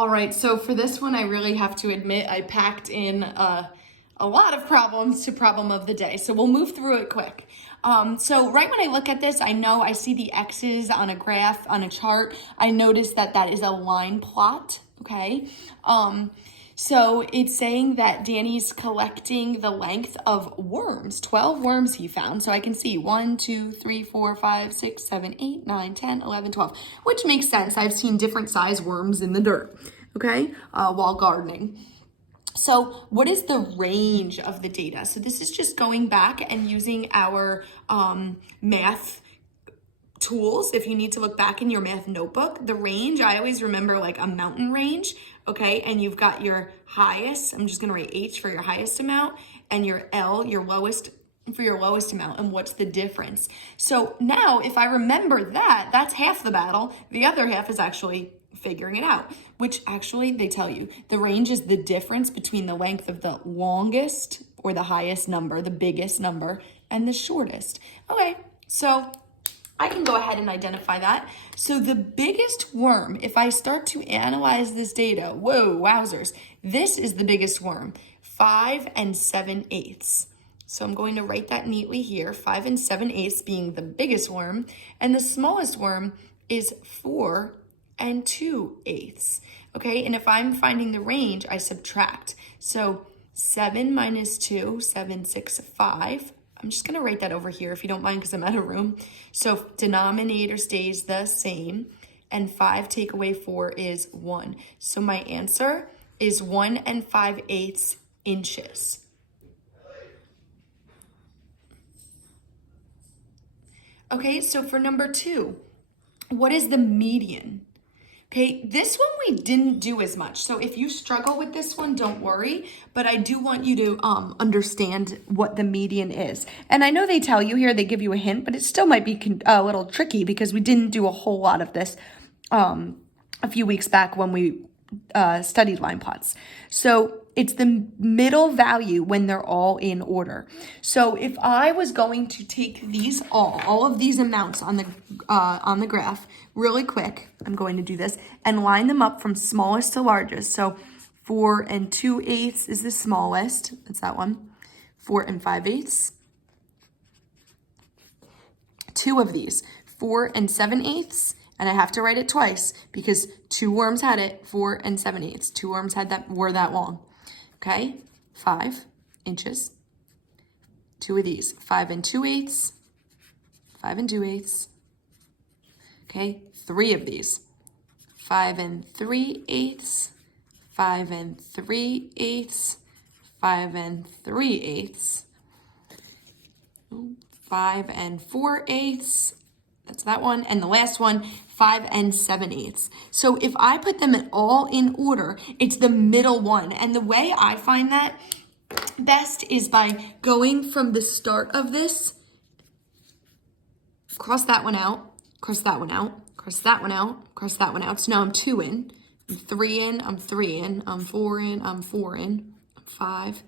All right, so for this one, I really have to admit I packed in a lot of problems to problem of the day. So we'll move through it quick. So right when I look at this, I know I see the X's on a graph, on a chart. I notice that that is a line plot, okay? So it's saying that Danny's collecting the length of worms, 12 worms he found. So I can see 1, 2, 3, 4, 5, 6, 7, 8, 9, 10, 11, 12, which makes sense. I've seen different size worms in the dirt, okay, while gardening. So what is the range of the data? So this is just going back and using our math tools. If you need to look back in your math notebook, the range, I always remember like a mountain range, okay? And you've got your highest, I'm just gonna write H for your highest amount, and your L, your lowest, for your lowest amount, and what's the difference? So now if I remember that, that's half the battle. The other half is actually figuring it out, which actually they tell you the range is the difference between the length of the longest or the highest number, the biggest number, and the shortest. Okay, so I can go ahead and identify that. So the biggest worm, if I start to analyze this data, whoa, wowzers, this is the biggest worm, 5 7/8. So I'm going to write that neatly here, 5 7/8 being the biggest worm, and the smallest worm is 4 2/8. Okay, and if I'm finding the range, I subtract. So 7 minus 2, 7, 6, 5. I'm just gonna write that over here if you don't mind because I'm out of room. So denominator stays the same, and 5 take away 4 is 1. So my answer is 1 5/8 inches. Okay, so for number 2, what is the median? Okay, this one we didn't do as much. So if you struggle with this one, don't worry. But I do want you to understand what the median is. And I know they tell you here, they give you a hint, but it still might be a little tricky because we didn't do a whole lot of this a few weeks back when we studied line plots. So it's the middle value when they're all in order. So if I was going to take these all of these amounts on the graph really quick, I'm going to do this and line them up from smallest to largest. So 4 2/8 is the smallest. That's that one. 4 5/8. Two of these, 4 7/8. And I have to write it twice because 2 worms had it, 4 7/8. 2 worms had that, were that long. Okay, 5 inches. 2 of these, 5 2/8, 5 2/8. Okay, 3 of these, 5 3/8, 5 3/8, 5 3/8, 5 4/8. That's that one. And the last one, 5 7/8. So if I put them all in order, it's the middle one. And the way I find that best is by going from the start of this, cross that one out, cross that one out, cross that one out, cross that one out. So now I'm 2 in, I'm 3 in, I'm 3 in, I'm 4 in, I'm 4 in, I'm 5.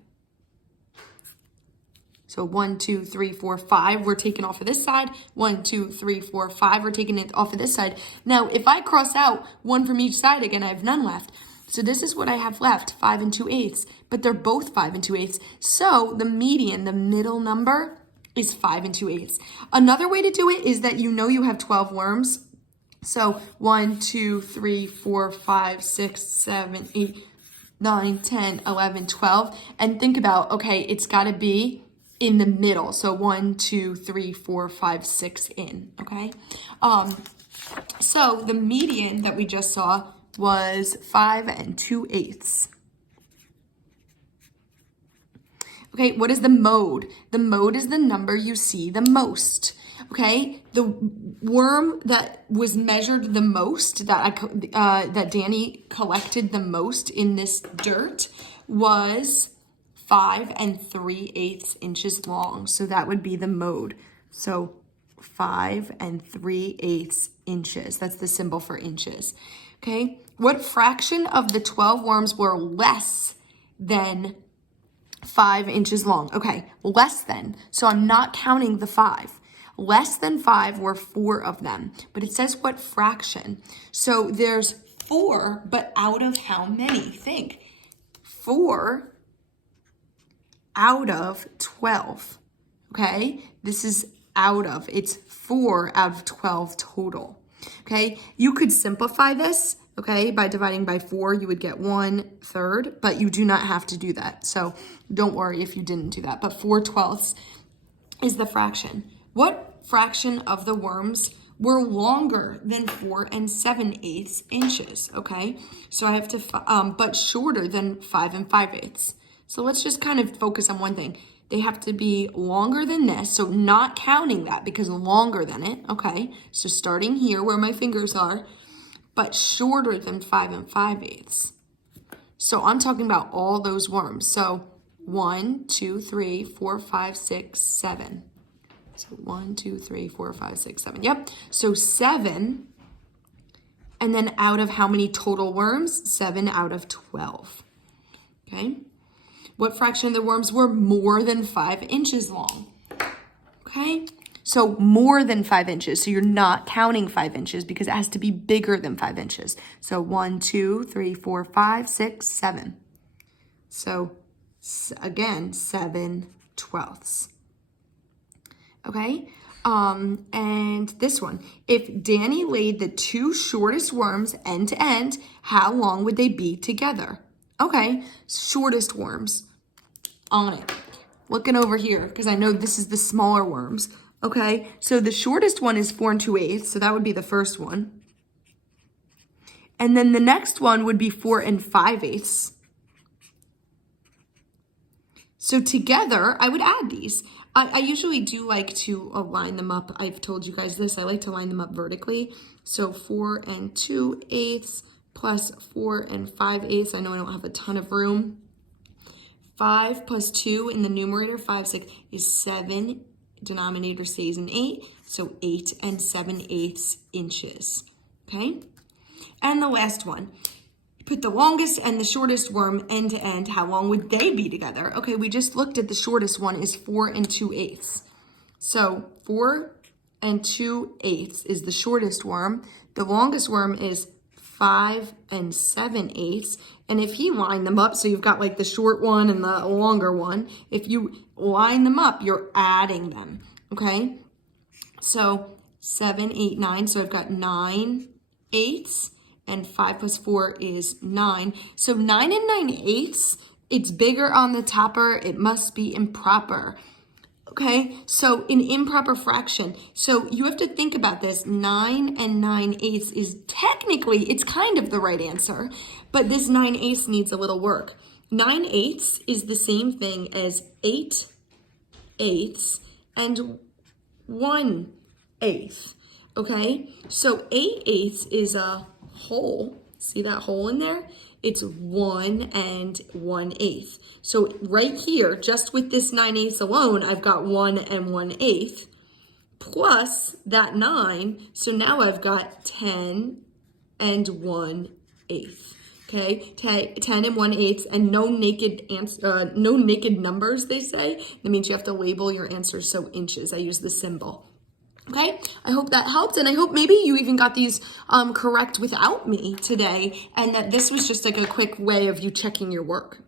So 1, 2, 3, 4, 5, we're taking off of this side. 1, 2, 3, 4, 5, we're taking it off of this side. Now, if I cross out one from each side, again, I have none left. So this is what I have left, 5 2/8, but they're both 5 2/8. So the median, the middle number, is 5 2/8. Another way to do it is that you know you have 12 worms. So 1, 2, 3, 4, 5, 6, 7, 8, 9, 10, 11, 12. And think about, okay, it's got to be in the middle. So 1, 2, 3, 4, 5, 6 in, okay? So the median that we just saw was 5 2/8. Okay, what is the mode? The mode is the number you see the most, okay? The worm that was measured the most, that Danny collected the most in this dirt was 5 3/8 inches long. So that would be the mode. So 5 3/8 inches. That's the symbol for inches. Okay. What fraction of the 12 worms were less than 5 inches long? Okay. Less than. So I'm not counting the 5. Less than 5 were 4 of them. But it says what fraction. So there's 4, but out of how many? Think. 4 out of 12, okay? This is out of, it's 4 out of 12 total, okay? You could simplify this, okay? By dividing by 4, you would get 1/3, but you do not have to do that. So don't worry if you didn't do that, but 4/12 is the fraction. What fraction of the worms were longer than 4 7/8 inches, okay? So I have to, but shorter than 5 5/8. So let's just kind of focus on one thing. They have to be longer than this, so not counting that because longer than it, okay? So starting here where my fingers are, but shorter than 5 5/8. So I'm talking about all those worms. So 1, 2, 3, 4, 5, 6, 7. So 1, 2, 3, 4, 5, 6, 7. Yep. So 7. And then out of how many total worms? 7 out of 12. Okay. What fraction of the worms were more than 5 inches long? Okay. So more than 5 inches. So you're not counting 5 inches because it has to be bigger than 5 inches. So 1, 2, 3, 4, 5, 6, 7. So again, 7/12. Okay. And this one, if Danny laid the 2 shortest worms end to end, how long would they be together? Okay, shortest worms on it. Looking over here, because I know this is the smaller worms. Okay, so the shortest one is 4 2/8, so that would be the first one. And then the next one would be 4 5/8. So together, I would add these. I usually do like to line them up. I've told you guys this. I like to line them up vertically. So 4 2/8 plus 4 5/8. I know I don't have a ton of room. 5 plus 2 in the numerator, 5, 6 is 7. Denominator stays in 8. So 8 7/8 inches. Okay? And the last one. Put the longest and the shortest worm end to end. How long would they be together? Okay, we just looked at the shortest one is 4 2/8. So 4 2/8 is the shortest worm. The longest worm is 5 7/8. And if you line them up, so you've got like the short one and the longer one, if you line them up, you're adding them, okay? So 7, 8, 9. So I've got 9/8. And 5 plus 4 is 9. So 9 9/8, it's bigger on the topper. It must be improper. Okay, so an improper fraction. So you have to think about this. 9 9/8 is technically, it's kind of the right answer, but this 9/8 needs a little work. 9/8 is the same thing as 8/8 and 1/8. Okay, so 8/8 is a whole. See that hole in there? It's 1 1/8. So right here, just with this 9/8 alone, I've got 1 1/8 plus that 9. So now I've got 10 1/8. Okay, 10 1/8, and no naked no naked numbers, they say. That means you have to label your answers, so inches. I use the symbol. Okay, I hope that helped, and I hope maybe you even got these correct without me today, and that this was just like a quick way of you checking your work.